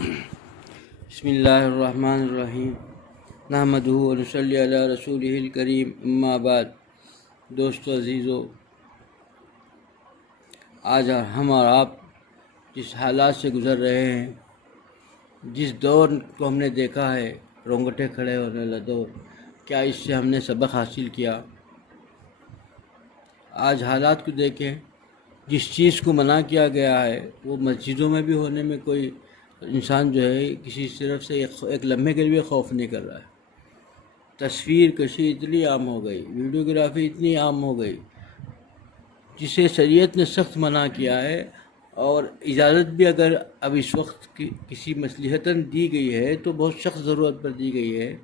بسم اللہ الرحمن الرحیم نحمدہ و نصلی علی رسولہ الکریم اما بعد۔ دوستو عزیزو، آج ہم اور آپ جس حالات سے گزر رہے ہیں، جس دور کو ہم نے دیکھا ہے، رونگٹے کھڑے ہونے والا دور، کیا اس سے ہم نے سبق حاصل کیا؟ آج حالات کو دیکھیں، جس چیز کو منع کیا گیا ہے وہ مسجدوں میں بھی ہونے میں کوئی انسان جو ہے کسی طرف سے ایک لمحے کے لیے خوف نہیں کر رہا ہے۔ تصویر کشی اتنی عام ہو گئی، ویڈیوگرافی اتنی عام ہو گئی، جسے شریعت نے سخت منع کیا ہے، اور اجازت بھی اگر اب اس وقت کسی مصلحتاً دی گئی ہے تو بہت سخت ضرورت پر دی گئی ہے،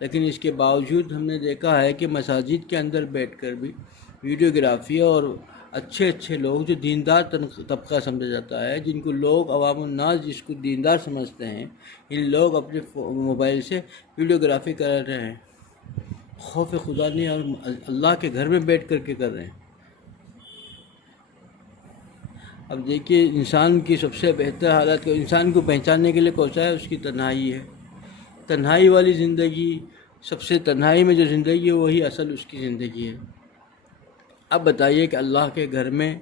لیکن اس کے باوجود ہم نے دیکھا ہے کہ مساجد کے اندر بیٹھ کر بھی ویڈیوگرافی، اور اچھے لوگ جو دیندار طبقہ سمجھا جاتا ہے، جن کو لوگ عوام الناس جس کو دیندار سمجھتے ہیں، ان لوگ اپنے موبائل سے ویڈیوگرافی کر رہے ہیں۔ خوف خدا نہیں، اور اللہ کے گھر میں بیٹھ کر کے کر رہے ہیں۔ اب دیکھیے، انسان کی سب سے بہتر حالت کو انسان کو پہچاننے کے لیے پہنچا ہے، اس کی تنہائی ہے۔ تنہائی والی زندگی، سب سے تنہائی میں جو زندگی ہے وہی اصل اس کی زندگی ہے۔ اب بتائیے کہ اللہ کے گھر میں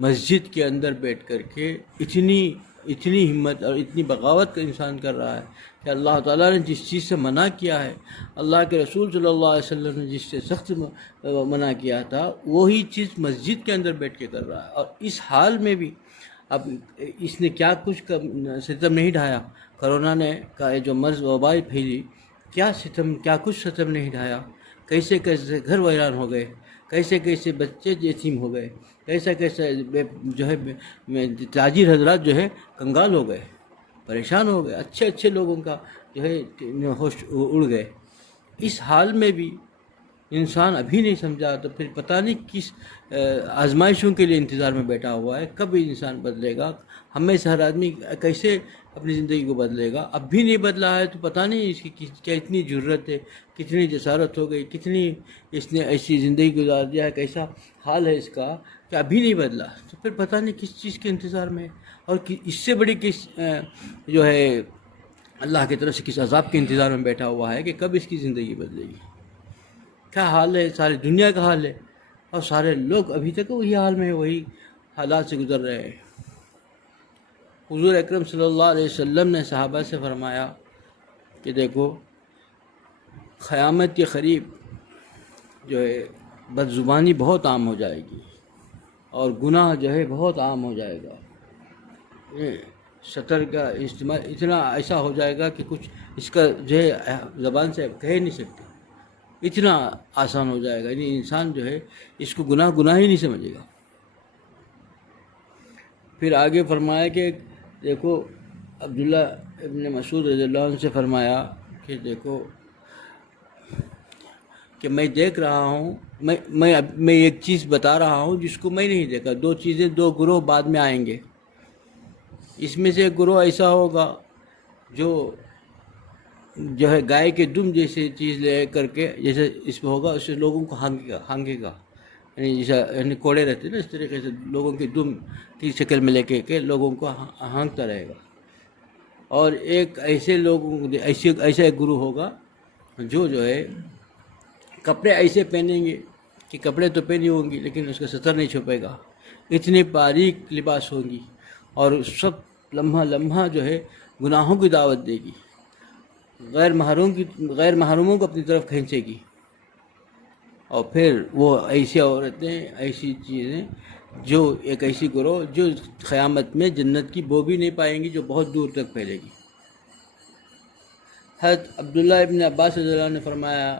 مسجد کے اندر بیٹھ کر کے اتنی ہمت اور اتنی بغاوت کا انسان کر رہا ہے کہ اللہ تعالیٰ نے جس چیز سے منع کیا ہے، اللہ کے رسول صلی اللہ علیہ وسلم نے جس سے سخت منع کیا تھا، وہی چیز مسجد کے اندر بیٹھ کے کر رہا ہے۔ اور اس حال میں بھی اب اس نے کیا کچھ ستم نہیں ڈھایا، کرونا نے کا جو مرض وبائی پھیلی، کیا کچھ ستم نہیں ڈھایا، کیسے گھر ویران ہو گئے، کیسے بچے یتیم ہو گئے، کیسے جو ہے تاجر حضرات جو ہے کنگال ہو گئے، پریشان ہو گئے، اچھے لوگوں کا جو ہے ہوش اڑ گئے۔ اس حال میں بھی انسان ابھی نہیں سمجھا تو پھر پتہ نہیں کس آزمائشوں کے لیے انتظار میں بیٹھا ہوا ہے، کب انسان بدلے گا، ہمیں سے ہر آدمی کیسے اپنی زندگی کو بدلے گا۔ اب بھی نہیں بدلا ہے تو پتہ نہیں اس کی کیا اتنی جرت ہے، کتنی جسارت ہو گئی، کتنی اس نے ایسی زندگی گزار دیا ہے، کیسا حال ہے اس کا کہ ابھی نہیں بدلا، تو پھر پتہ نہیں کس چیز کے انتظار میں ہے، اور اس سے بڑی کس جو ہے اللہ کی طرف سے کس عذاب کے انتظار میں بیٹھا ہوا ہے کہ کب اس کی زندگی بدلے گی۔ کیا حال ہے، ساری دنیا کا حال ہے، اور سارے لوگ ابھی تک وہی حال میں ہیں، وہی حالات سے گزر رہے ہیں۔ حضور اکرم صلی اللہ علیہ وسلم نے صحابہ سے فرمایا کہ دیکھو، قیامت کے قریب جو ہے بد زبانی بہت عام ہو جائے گی، اور گناہ جو ہے بہت عام ہو جائے گا۔ شطر کا استعمال اتنا ایسا ہو جائے گا کہ کچھ اس کا جو ہے زبان سے کہہ نہیں سکتے، اتنا آسان ہو جائے گا، یعنی انسان جو ہے اس کو گناہ ہی نہیں سمجھے گا۔ پھر آگے فرمایا کہ دیکھو، عبداللہ ابن مسعود رضی اللہ عنہ سے فرمایا کہ دیکھو کہ میں دیکھ رہا ہوں، میں ایک چیز بتا رہا ہوں جس کو میں نہیں دیکھا، دو گروہ بعد میں آئیں گے۔ اس میں سے ایک گروہ ایسا ہوگا جو ہے گائے کے دم جیسی چیز لے کر کے، جیسے اس میں ہوگا، اس سے لوگوں کو ہانگے گا، یعنی جیسا کوڑے رہتے ہیں نا، اس طریقے سے لوگوں کے دم کی شکل میں لے کے لوگوں کو ہانکتا رہے گا۔ اور ایک ایسا ایک گروہ ہوگا جو ہے کپڑے ایسے پہنیں گے کہ کپڑے تو پہنی ہوں گی لیکن اس کا ستر نہیں چھپے گا، اتنی باریک لباس ہوگی، اور سب لمحہ جو ہے گناہوں کی دعوت دے گی، غیر محروموں کو اپنی طرف کھینچے گی۔ اور پھر وہ ایسی عورتیں، ایسی چیزیں، جو ایک ایسی گروہ جو قیامت میں جنت کی بو بھی نہیں پائیں گی، جو بہت دور تک پھیلے گی۔ حضرت عبداللہ ابن عباس رضی اللہ عنہ نے فرمایا،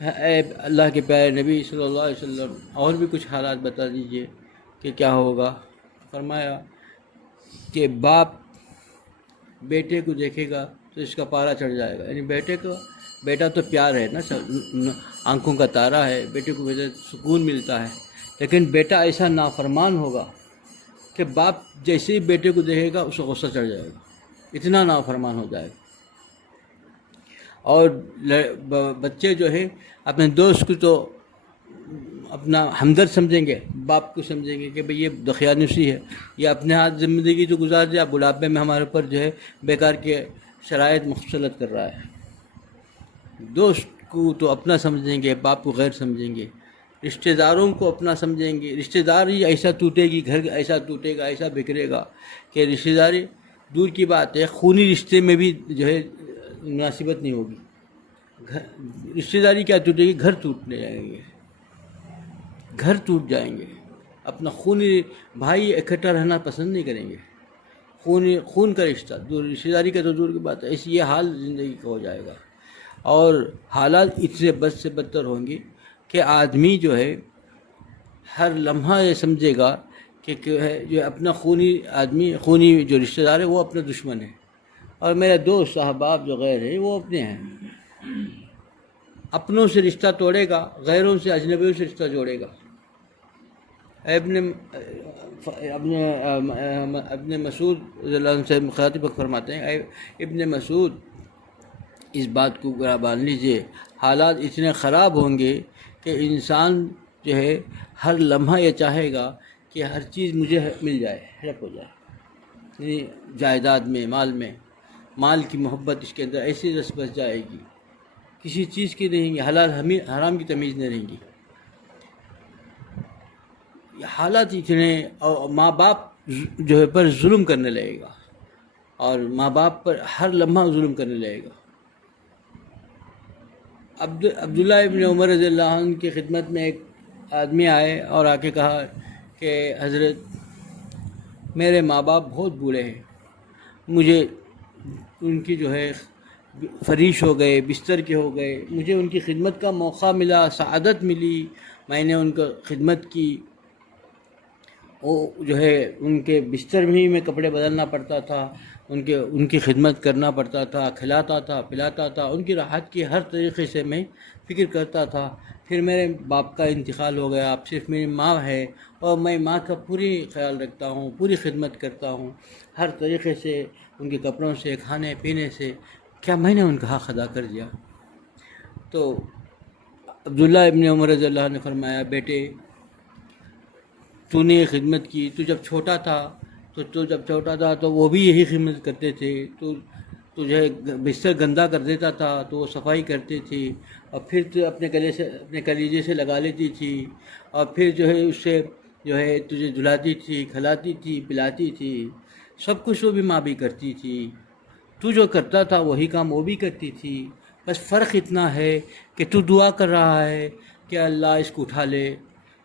اے اللہ کے پیارے نبی صلی اللہ علیہ وسلم، اور بھی کچھ حالات بتا دیجئے کہ کیا ہوگا۔ فرمایا کہ باپ بیٹے کو دیکھے گا تو اس کا پارا چڑھ جائے گا، یعنی بیٹا تو پیار ہے نا، آنکھوں کا تارا ہے، بیٹے کو سکون ملتا ہے، لیکن بیٹا ایسا نافرمان ہوگا کہ باپ جیسے ہی بیٹے کو دیکھے گا اس کو غصہ چڑھ جائے گا، اتنا نافرمان ہو جائے گا۔ اور بچے جو ہے اپنے دوست کو تو اپنا ہمدرد سمجھیں گے، باپ کو سمجھیں گے کہ بھئی یہ دقیانوسی ہے، یہ اپنے ہاتھ زندگی تو گزار دیا، بڑھاپے میں ہمارے اوپر جو ہے بیکار کے شرائط مسلط کر رہا ہے۔ دوست کو تو اپنا سمجھیں گے، باپ کو غیر سمجھیں گے، رشتہ داروں کو اپنا سمجھیں گے، رشتہ داری ایسا ٹوٹے گی، گھر ایسا ٹوٹے گا، ایسا بکھرے گا کہ رشتہ داری دور کی بات ہے، خونی رشتے میں بھی جو ہے مناسبت نہیں ہوگی۔ رشتہ داری کیا ٹوٹے گی؟ گھر ٹوٹنے جائیں گے، گھر ٹوٹ جائیں گے، اپنا خونی بھائی اکٹھا رہنا پسند نہیں کریں گے، خون کا رشتہ دور، رشتہ داری کا تو دور کی بات ہے، اس یہ حال زندگی کا ہو جائے گا۔ اور حالات اتنے بد سے بدتر ہوں گے کہ آدمی جو ہے ہر لمحہ یہ سمجھے گا کہ جو اپنا خونی آدمی، خونی جو رشتہ دار ہے وہ اپنا دشمن ہے، اور میرا دوست احباب جو غیر ہے وہ اپنے ہیں۔ اپنوں سے رشتہ توڑے گا، غیروں سے، اجنبیوں سے رشتہ جوڑے گا۔ ابن مسعود رضی اللہ عنہ سے مخاطب فرماتے ہیں، ابن مسعود اس بات کو مان لیجئے، حالات اتنے خراب ہوں گے کہ انسان جو ہے ہر لمحہ یہ چاہے گا کہ ہر چیز مجھے مل جائے، ہڑپ ہو جائے، یعنی جائیداد میں، مال کی محبت اس کے اندر ایسی رس بس جائے گی، کسی چیز کی نہیں گی، حلال حرام کی تمیز نہیں رہیں گی۔ حالات اتنے، اور ماں باپ جو ہے پر ظلم کرنے لگے گا، اور ماں باپ پر ہر لمحہ ظلم کرنے لگے گا۔ عبداللہ ابن عمر رضی اللہ عنہ کی خدمت میں ایک آدمی آئے اور آ کے کہا کہ حضرت میرے ماں باپ بہت بوڑھے ہیں، مجھے ان کی جو ہے فریش ہو گئے، بستر کے ہو گئے، مجھے ان کی خدمت کا موقع ملا، سعادت ملی، میں نے ان کو خدمت کی، وہ جو ہے ان کے بستر میں ہی میں کپڑے بدلنا پڑتا تھا، ان کی خدمت کرنا پڑتا تھا، کھلاتا تھا، پلاتا تھا، ان کی راحت کی ہر طریقے سے میں فکر کرتا تھا۔ پھر میرے باپ کا انتقال ہو گیا، اب صرف میری ماں ہے، اور میں ماں کا پوری خیال رکھتا ہوں، پوری خدمت کرتا ہوں، ہر طریقے سے، ان کے کپڑوں سے، کھانے پینے سے، کیا میں نے ان کا حق ادا کر دیا؟ تو عبداللہ ابن عمر رضی اللہ عنہ نے فرمایا، بیٹے تو نے خدمت کی، تو جب چھوٹا تھا تو وہ بھی یہی خدمت کرتے تھے، تو جو ہے بستر گندا کر دیتا تھا تو وہ صفائی کرتی تھی، اور پھر تو اپنے کلیجے سے لگا لیتی تھی، اور پھر جو ہے اس سے جو ہے تجھے دھلاتی تھی، کھلاتی تھی، پلاتی تھی، سب کچھ وہ بھی ماں بھی کرتی تھی، تو جو کرتا تھا وہی کام وہ بھی کرتی تھی، بس فرق اتنا ہے کہ تو دعا کر رہا ہے کہ اللہ اس کو اٹھا لے،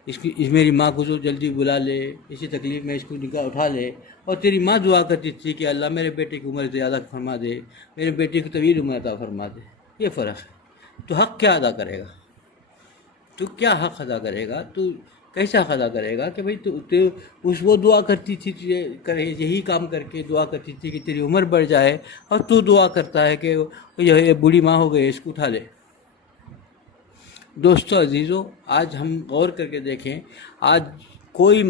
اس میری ماں کو جو جلدی بلا لے، اسی تکلیف میں اس کو نکاح اٹھا لے، اور تیری ماں دعا کرتی تھی کہ اللہ میرے بیٹے کی عمر زیادہ فرما دے، میرے بیٹے کو طویل عمر عطا فرما دے۔ یہ فرق ہے۔ تو حق کیا ادا کرے گا؟ تو کیا حق ادا کرے گا؟ تو کیسا حق ادا کرے گا کہ بھئی تو وہ دعا کرتی تھی، یہی کام کر کے دعا کرتی تھی کہ تیری عمر بڑھ جائے، اور تو دعا کرتا ہے کہ یہ بوڑھی ماں ہو گئی، اس کو اٹھا لے۔ دوستو عزیزو، آج ہم غور کر کے دیکھیں، آج کوئی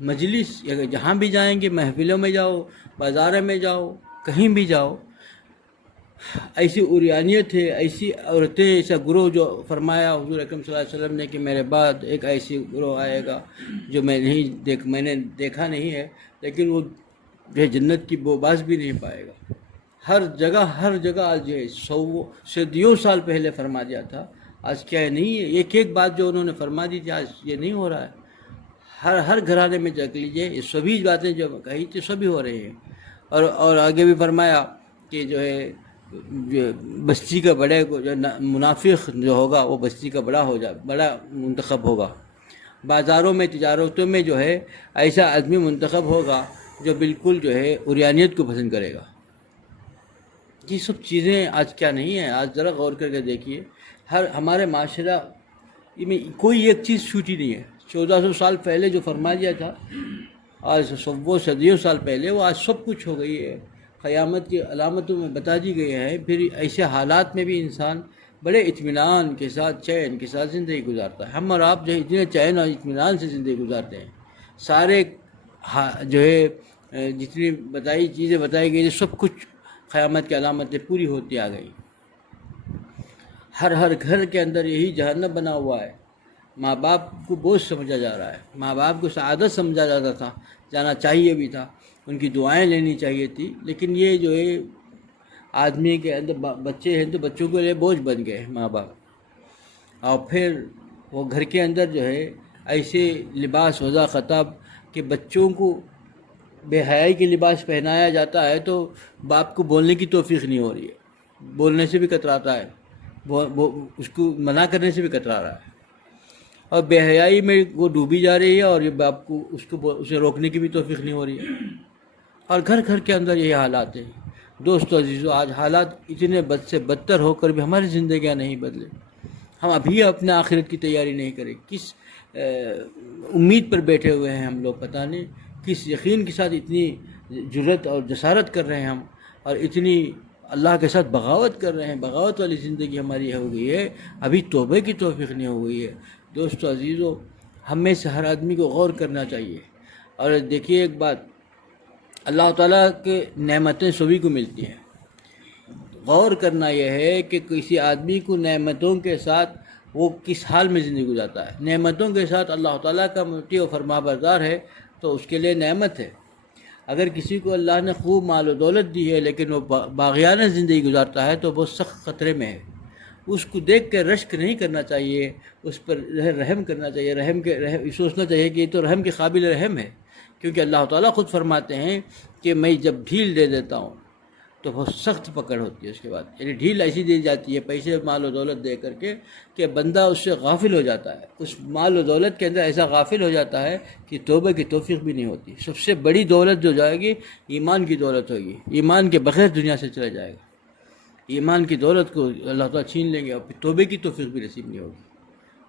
مجلس جہاں بھی جائیں گے، محفلوں میں جاؤ، بازار میں جاؤ، کہیں بھی جاؤ، ایسی عریانیت ہے، ایسی عورتیں، ایسا گروہ جو فرمایا حضور اکرم صلی اللہ علیہ وسلم نے کہ میرے بعد ایک ایسی گروہ آئے گا جو میں نے دیکھا نہیں ہے، لیکن وہ جو ہے جنت کی بو باز بھی نہیں پائے گا۔ ہر جگہ آج جو ہے صدیوں سال پہلے فرما دیا تھا، آج کیا نہیں ہے، ایک بات جو انہوں نے فرما دی تھی آج یہ نہیں ہو رہا ہے۔ ہر گھرانے میں دیکھ لیجئے، یہ سبھی باتیں جو کہی تھی سبھی ہو رہی ہیں۔ اور آگے بھی فرمایا کہ جو ہے بستی کا بڑے جو منافق جو ہوگا وہ بستی کا بڑا منتخب ہوگا۔ بازاروں میں، تجارتوں میں جو ہے ایسا آدمی منتخب ہوگا جو بالکل جو ہے عریانیت کو پسند کرے گا۔ یہ سب چیزیں آج کیا نہیں ہیں؟ آج ذرا غور کر کے دیکھیے، ہمارے معاشرہ میں کوئی ایک چیز چھوٹی نہیں ہے۔ 1400 سال پہلے جو فرما دیا تھا، آج صدیوں سال پہلے وہ آج سب کچھ ہو گئی ہے، قیامت کی علامتوں میں بتا دی گئی ہے۔ پھر ایسے حالات میں بھی انسان بڑے اطمینان کے ساتھ، چین کے ساتھ زندگی گزارتا ہے۔ ہم اور آپ جو ہے اتنے چین اور اطمینان سے زندگی گزارتے ہیں، سارے جو ہے جتنی چیزیں بتائی گئی سب کچھ قیامت کی علامتیں پوری ہوتی آ گئی۔ ہر گھر کے اندر یہی جہنم بنا ہوا ہے، ماں باپ کو بوجھ سمجھا جا رہا ہے، ماں باپ کو سعادت سمجھا جاتا تھا، جانا چاہیے بھی تھا، ان کی دعائیں لینی چاہیے تھی، لیکن یہ جو ہے آدمی کے اندر بچے ہیں تو بچوں کے لیے بوجھ بن گئے ماں باپ، اور پھر وہ گھر کے اندر جو ہے ایسے لباس وضع خطاب کہ بچوں کو بے حیائی کے لباس پہنایا جاتا ہے تو باپ کو بولنے کی توفیق نہیں ہو رہی ہے، بولنے سے بھی کتراتا ہے، اس کو منع کرنے سے بھی کترا رہا ہے، اور بے حیائی میں وہ ڈوبی جا رہی ہے، اور یہ باپ کو اسے روکنے کی بھی توفیق نہیں ہو رہی ہے، اور گھر گھر کے اندر یہ حالات ہیں۔ دوستو عزیزو، آج حالات اتنے بد سے بدتر ہو کر بھی ہماری زندگیاں نہیں بدلے، ہم ابھی اپنے آخرت کی تیاری نہیں کریں، کس امید پر بیٹھے ہوئے ہیں ہم لوگ، پتہ نہیں کس یقین کے ساتھ اتنی جرت اور جسارت کر رہے ہیں ہم، اور اتنی اللہ کے ساتھ بغاوت کر رہے ہیں، بغاوت والی زندگی ہماری ہو گئی ہے، ابھی توبہ کی توفیق نہیں ہو گئی ہے۔ دوستو عزیزو، ہم میں سے ہر آدمی کو غور کرنا چاہیے، اور دیکھیے ایک بات، اللہ تعالیٰ کے نعمتیں سبھی کو ملتی ہیں، غور کرنا یہ ہے کہ کسی آدمی کو نعمتوں کے ساتھ وہ کس حال میں زندگی گزارتا ہے۔ نعمتوں کے ساتھ اللہ تعالیٰ کا مطیع و فرما بردار ہے تو اس کے لیے نعمت ہے، اگر کسی کو اللہ نے خوب مال و دولت دی ہے لیکن وہ باغیانہ زندگی گزارتا ہے تو وہ سخت خطرے میں ہے، اس کو دیکھ کے رشک نہیں کرنا چاہیے، اس پر رحم کرنا چاہیے، سوچنا چاہیے کہ یہ تو رحم کے قابل رحم ہے، کیونکہ اللہ تعالیٰ خود فرماتے ہیں کہ میں جب ڈھیل دے دیتا ہوں تو بہت سخت پکڑ ہوتی ہے اس کے بعد، یعنی ڈھیل ایسی دی جاتی ہے پیسے مال و دولت دے کر کے کہ بندہ اس سے غافل ہو جاتا ہے، اس مال و دولت کے اندر ایسا غافل ہو جاتا ہے کہ توبہ کی توفیق بھی نہیں ہوتی۔ سب سے بڑی دولت جو جائے گی ایمان کی دولت ہوگی، ایمان کے بغیر دنیا سے چلا جائے گا، ایمان کی دولت کو اللہ تعالیٰ چھین لیں گے، اور پھر توبہ کی توفیق بھی نصیب نہیں ہوگی۔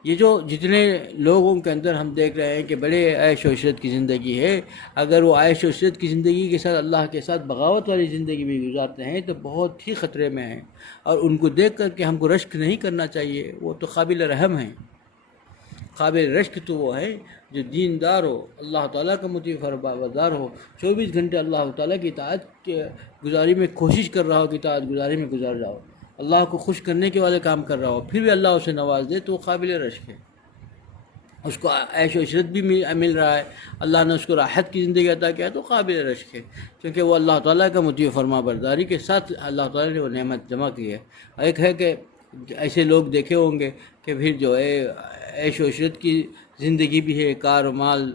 یہ جو جتنے لوگوں کے اندر ہم دیکھ رہے ہیں کہ بڑے عیش و عشرت کی زندگی ہے، اگر وہ عیش و عشرت کی زندگی کے ساتھ اللہ کے ساتھ بغاوت والی زندگی بھی گزارتے ہیں تو بہت ہی خطرے میں ہیں، اور ان کو دیکھ کر کے ہم کو رشک نہیں کرنا چاہیے، وہ تو قابل رحم ہیں۔ قابل رشک تو وہ ہے جو دیندار ہو، اللہ تعالیٰ کا مطیع فرما بردار ہو، 24 گھنٹے اللہ تعالیٰ کی اطاعت گزاری میں کوشش کر رہا ہو، کہ اطاعت گزاری میں گزار رہا ہو، اللہ کو خوش کرنے کے والے کام کر رہا ہو، پھر بھی اللہ اسے نواز دے تو وہ قابل رشک ہے، اس کو عیش و عشرت بھی مل رہا ہے، اللہ نے اس کو راحت کی زندگی عطا کیا تو قابل رشک ہے، کیونکہ وہ اللہ تعالیٰ کا مطیع فرما برداری کے ساتھ اللہ تعالیٰ نے وہ نعمت جمع کی ہے۔ ایک ہے کہ ایسے لوگ دیکھے ہوں گے کہ پھر جو ہے عیش و عشرت کی زندگی بھی ہے، کار و مال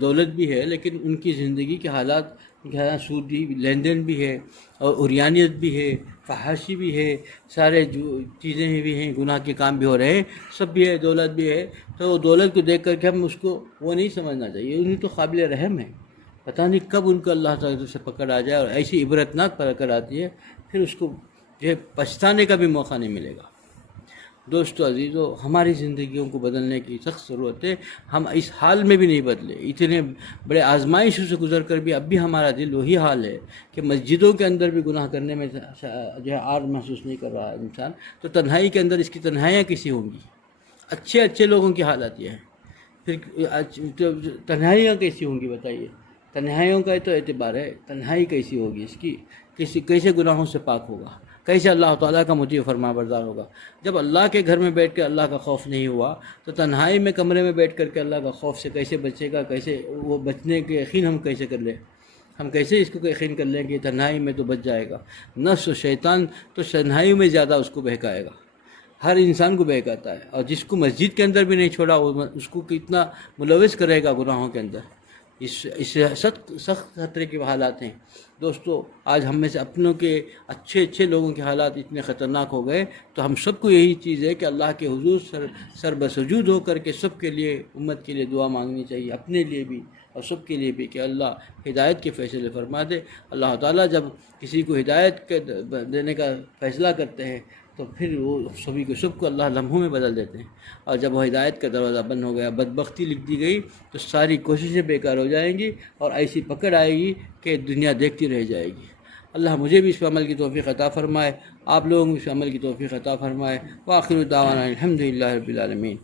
دولت بھی ہے، لیکن ان کی زندگی کے حالات، سودی لین دین بھی ہے، اور عریانیت بھی ہے، فحاشی بھی ہے، سارے جو چیزیں بھی ہیں، گناہ کے کام بھی ہو رہے ہیں، سب بھی ہے، دولت بھی ہے، تو دولت کو دیکھ کر کے ہم اس کو وہ نہیں سمجھنا چاہیے، انہیں تو قابل رحم ہے، پتہ نہیں کب ان کو اللہ تعالیٰ سے پکڑ آ جائے، اور ایسی عبرتناک پکڑ آتی ہے پھر اس کو جو ہے پچھتانے کا بھی موقع نہیں ملے گا۔ دوستو عزیزو، ہماری زندگیوں کو بدلنے کی سخت ضرورت ہے، ہم اس حال میں بھی نہیں بدلے، اتنے بڑے آزمائشوں سے گزر کر بھی اب بھی ہمارا دل وہی حال ہے کہ مسجدوں کے اندر بھی گناہ کرنے میں جو ہے آر محسوس نہیں کر رہا ہے انسان، تو تنہائی کے اندر اس کی تنہائیاں کیسی ہوں گی؟ اچھے لوگوں کی حالت یہ ہے، پھر تنہائیاں کیسی ہوں گی بتائیے؟ تنہائیوں کا تو اعتبار ہے، تنہائی کیسی ہوگی اس کی، کیسے گناہوں سے پاک ہوگا، کیسے اللہ تعالیٰ کا مطیع فرما بردار ہوگا؟ جب اللہ کے گھر میں بیٹھ کے اللہ کا خوف نہیں ہوا تو تنہائی میں کمرے میں بیٹھ کر کے اللہ کا خوف سے کیسے بچے گا؟ کیسے وہ بچنے کے یقین ہم کیسے کر لیں؟ ہم کیسے اس کو یقین کر لیں کہ تنہائی میں تو بچ جائے گا؟ نفس و شیطان تو تنہائی میں زیادہ اس کو بہکائے گا، ہر انسان کو بہکاتا ہے، اور جس کو مسجد کے اندر بھی نہیں چھوڑا وہ اس کو کتنا ملوث کرے گا گناہوں کے اندر، اس سے سخت خطرے کے حالات ہیں۔ دوستو، آج ہم میں سے اپنوں کے اچھے لوگوں کے حالات اتنے خطرناک ہو گئے، تو ہم سب کو یہی چیز ہے کہ اللہ کے حضور سر بسجود ہو کر کے سب کے لیے، امت کے لیے دعا مانگنی چاہیے، اپنے لیے بھی اور سب کے لیے بھی، کہ اللہ ہدایت کے فیصلے فرما دے۔ اللہ تعالیٰ جب کسی کو ہدایت دینے کا فیصلہ کرتے ہیں تو پھر وہ سب کو اللہ لمحوں میں بدل دیتے ہیں، اور جب وہ ہدایت کا دروازہ بند ہو گیا، بدبختی لکھ دی گئی، تو ساری کوششیں بیکار ہو جائیں گی، اور ایسی پکڑ آئے گی کہ دنیا دیکھتی رہ جائے گی۔ اللہ مجھے بھی اس پر عمل کی توفیق عطا فرمائے، آپ لوگوں کو اس پر عمل کی توفیق عطا فرمائے۔ وآخر دعوانا الحمدللہ رب العالمین۔